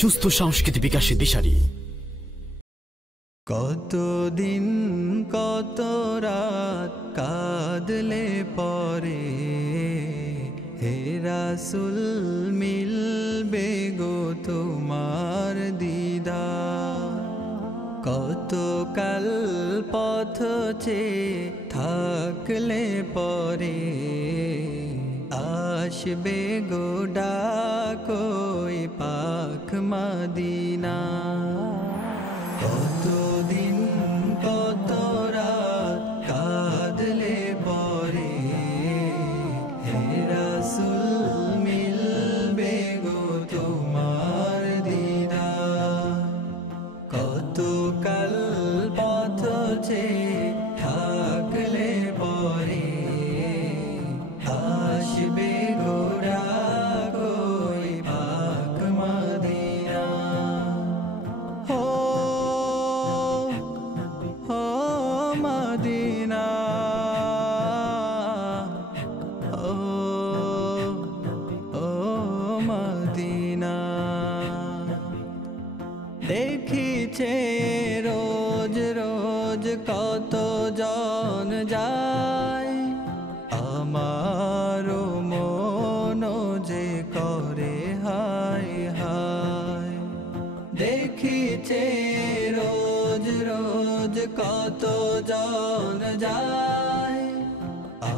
সুস্থ সংস্কৃতি বিকাশে দিশারি। কতদিন কত রাত কাঁদলে পরে হে রাসূল মিলবে গো তোমার দিদার। কত কাল পথ চেয়ে থাকলে পরে আসবে গো ডাক ওই পাক মদিনা। কতদিন কত রাত কাঁদলে পরে হে রাসূল মিলবে গো তোমার দিদার। কত কাল পথ চেয়ে থাকলে পরে আসবে গো ডাক ওই পাক মদিনা। Medina oh Medina. দেখিছে রোজ রোজ কত জন যায়, আমারও মন যে করে হায় হায়। দেখিছে রোজ রোজ কত জন যায়,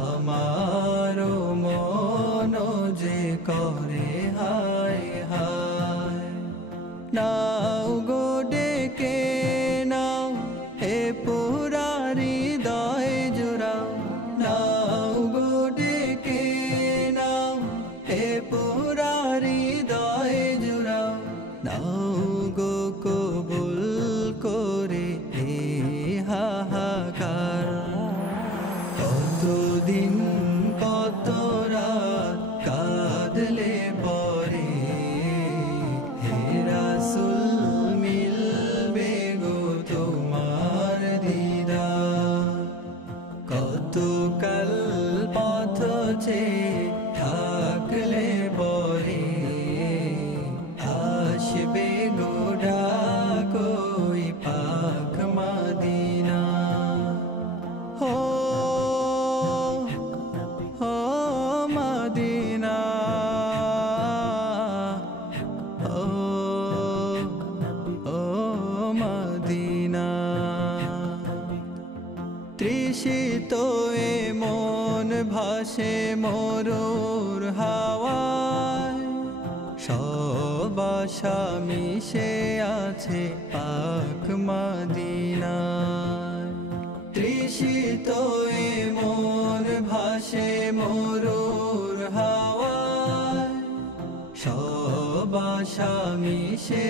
আমারও মন যে করে হায় হায়। নাও গো ডেকে নাও হে পুরা হৃদয় জুড়াও, নাও গো ডেকে নাও হে পুরা হৃদয় জুড়াও। নাও গো কবুল করে হে হাহাকার। কতদিন কত রাত কাঁদলে পরে হে রাসূল মিলবে গো তোমার দিদার। কত কাল পথ চেয়ে থাকলে পরে আসবে গো ডাক ওই পাক মদিনা। ও মদিনা ও মদিনা। তৃষিত এ মন ভাসে মরুর হাওয়ায়, সব আশা মিশে আছে পাক মদিনায়। তৃষিত এ মন ভাসে মরুর হাওয়ায়, সব আশা মিশে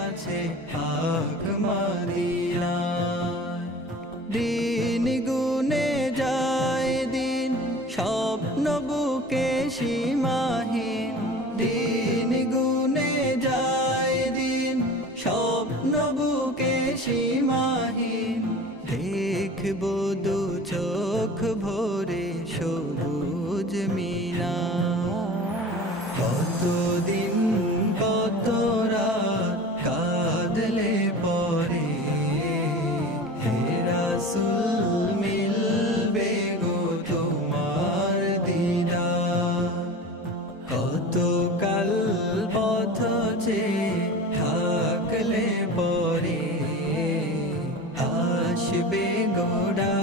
আছে পাক মদিনায়। দিন গুনে যায় দিন স্বপ্ন বুকে সীমাহীন, দিন গুনে যায় দিন স্বপ্ন বুকে সীমাহীন। দেখবো দু চোখ ভরে সবুজ মিনার। কতদিন কত রাত কাঁদলে পরে হে রাসূল মিলবে গো তোমার দিদার। কত কাল পথ চেয়ে থাকলে পরে আসবে গো ডাক